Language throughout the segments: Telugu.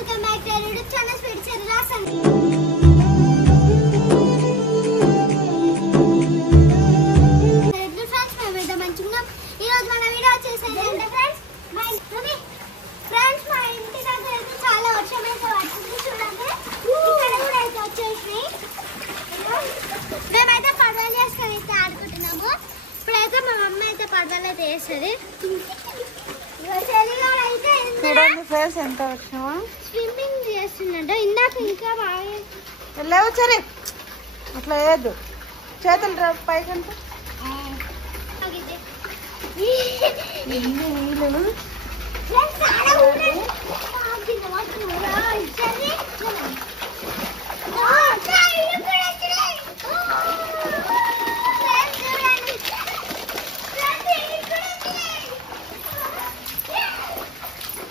Welcome back to YouTube channel speed చెర్రీలాస్ అండి. ఫ్రెండ్స్ మేమైతే మంచిగా ఈ రోజు మన వీడియో వచ్చేసేది ఫ్రెండ్స్ మా ఇంటి దగ్గర అయితే చాలా వర్షం అయితే పడుతుంది. చూడండి ఇక్కడ కూడా అయితే వచ్చేసినాయి. మేమైతే పడవలు చేసుకొని అయితే ఆడుకుంటున్నాము. ఇప్పుడైతే మా మమ్మీ అయితే పడవలు అయితే వేస్తుంది. చూడండి ఫ్రెండ్స్ ఎంత వచ్చామా స్విమ్మింగ్ చేస్తుందంట. ఇందాక ఇంకా బాగా లేవు సరే అట్లా వేయద్దు. చేతులు పైకంటే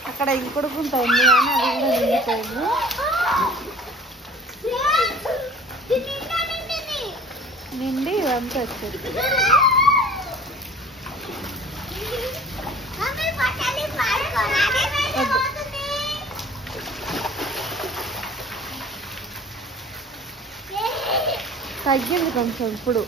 అక్కడ ఇంకొడుకుంటా ఉంది కానీ అది కూడా నిండిపోయింది. నిండి ఇదంతా వచ్చేది. తగ్గింది కొంచెం ఇప్పుడు.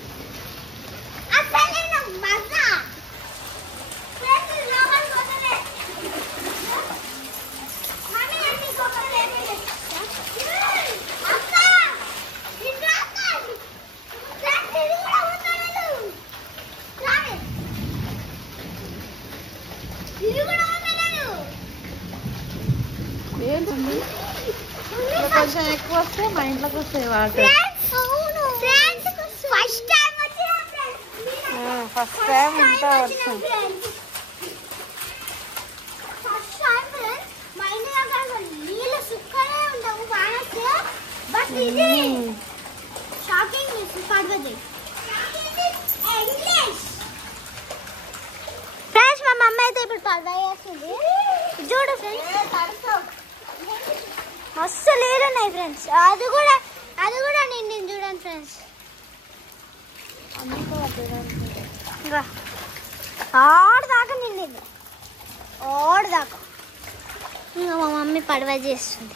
ఏంటండి కొంచెం ఎక్కువ వస్తే మా ఇంట్లోకి వస్తాయి వాటర్. ఫస్ట్ టైం ఇంత వర్షం. ఫ్రెండ్స్ మా మమ్మీ అయితే ఇప్పుడు పడవ వేస్తుంది. చూడు ఫ్రెండ్స్ మస్తు నీళ్ళు ఉన్నాయి ఫ్రెండ్స్. అది కూడా నిండింది చూడండి ఫ్రెండ్స్. ఆడదాకా నిండింది, ఆడదాకా. ఇంకా మా మమ్మీ పడవ చేస్తుంది.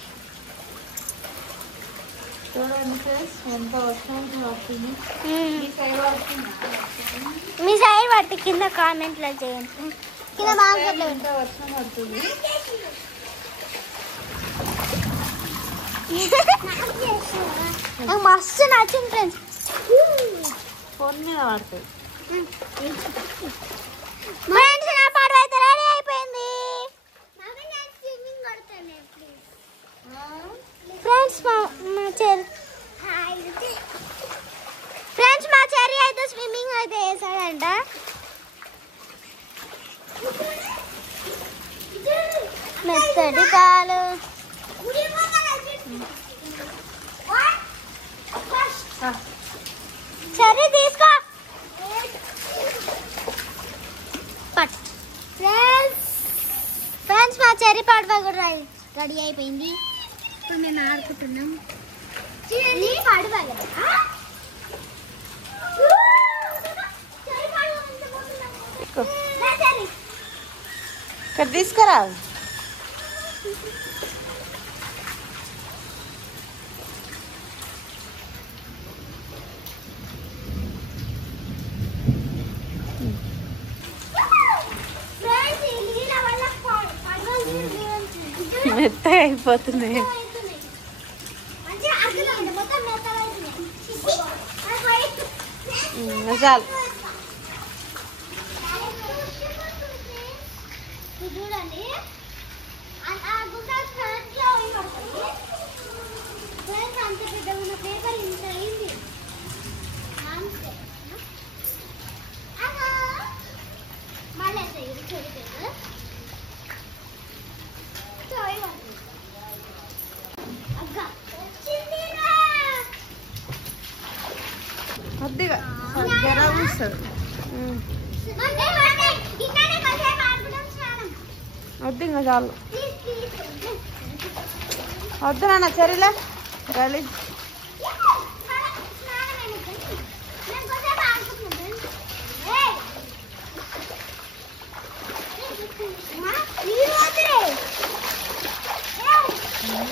చూడండి ఫ్రెండ్స్ ఎంత వర్షం పడుతుంది. మీ సైడ్ పట్టి కింద కామెంట్లో చేయండి. కింద బాగా ఎంత వర్షం పడుతుంది. నాకు మస్తు నచ్చింది ఫ్రెండ్స్. ఫోన్ మీద పడుతుంది. ఫ్రెండ్స్ నా పడవ అయితే రెడీ అయిపోయింది. ఫ్రెండ్స్ మా చెర్రీ అయితే స్విమ్మింగ్ అయితే వేసాడంట. మెత్తటి కాలు. చెర్రీ తీసుకో. ఫ్రెండ్స్ మా చెర్రీ పడవ కూడా రెడీ అయిపోయింది. ఇప్పుడు మేము ఆడుకుంటున్నాం. పడవ ఇక్కడ తీసుకురా. మెత్తగా అయిపోతున్నాయి. చాలు చూడండి అంత పెద్ద ఉన్న పేపర్ ఇంత అయింది. మళ్ళీ కొద్దిగా జరా వస్తుంది. వద్దు ఇంకా చాలు. వద్దు నాన్న చెరీలా గలీజ్.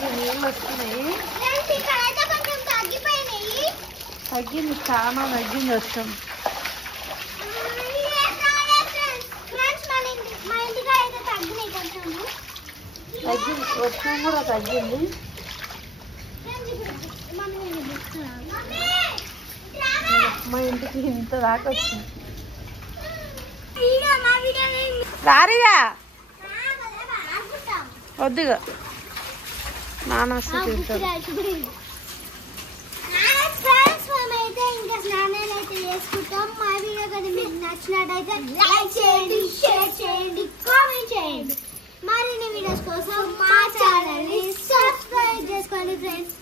చూడు నీళ్ళు వస్తున్నాయి. ఇక్కడైతే కొంచెం తగ్గిపోయినాయి. తగ్గింది, చాలా తగ్గింది వర్షం. మా ఇంటికి అయితే తగ్గినాయి కొంచెం. తగ్గింది వర్షం కూడా తగ్గింది. మా ఇంటికి ఇంత దాకా వచ్చింది. రారిగా వద్దుగా నాన్న వస్తే తింటాడు. అయితే ఇంకా స్నానాలు అయితే చేసుకుంటాం. మా వీడియో కానీ మీకు నచ్చినట్టయితే లైక్ చేయండి, షేర్ చేయండి, కామెంట్ చేయండి. మరిన్ని వీడియోస్ కోసం మా ఛానల్ ని సబ్స్క్రైబ్ చేసుకోండి friends.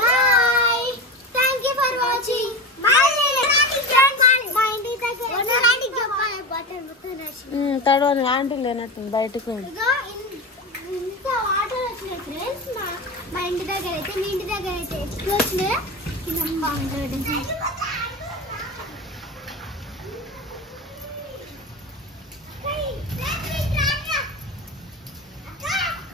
Bye, thank you for watching. తడవని ఆంటీ లేనట్టుంది బయటకు. ఇంత వాటర్ వచ్చినాయి ఫ్రెండ్స్. మా ఇంటి దగ్గర అయితే, మీ ఇంటి దగ్గర అయితే ఎక్కువ వచ్చినాయి.